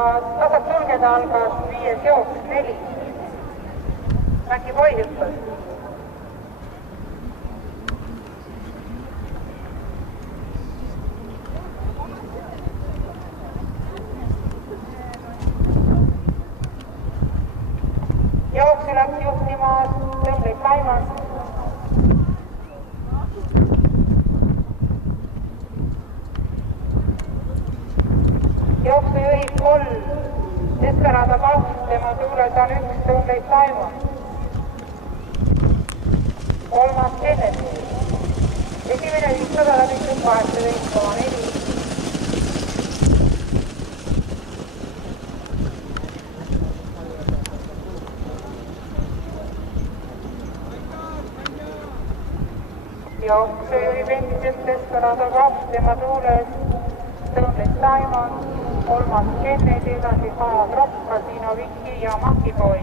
tasab sulgeda algas 5. jooks 4. Mäkki Poi hüppas. Jooksu läks juhtimas Tõmblik Taimas. Jooksu juhib 3, Desperado 2, tema tuules on 1, Tõmblik Taimas. 3. Kennedy. Esimene 500 läbitud 18,4. Jooksu juhib endiselt Desperado 2, tema tuules Tõmblik Taimas. 3. Kennedy, edasi H-Tropp, Casino Viki ja Mäkki Poi.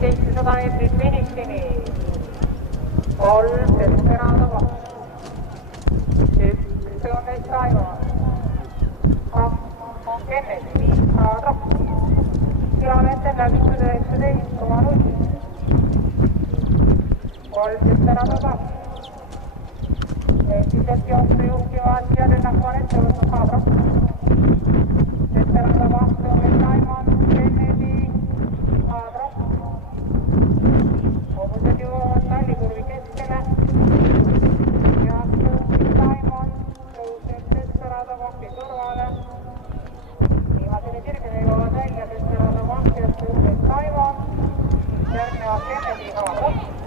700 meetrit finišini. 3, Desperado 2. 1, Tõmblik Taimas. 2 on Kennedy, 5 H-Tropp. Kilomeeter läbitud 19,0. 3, Desperado 2. Endiselt jooksu juhtivad ja rünnak on ette võtnud H-Tropp. Desperado 2, Tõmblik Taimas, Kennedy, H-Tropp. Hobused jõuavad tallikurvi keskele ja Tõmblik Taimas tõuseb Desperado 2 kõrvale. Viimasele sirgele jõuavad välja Desperado 2 ja Tõmblik Taimas. Järgneva Kennedy, H-Tropp.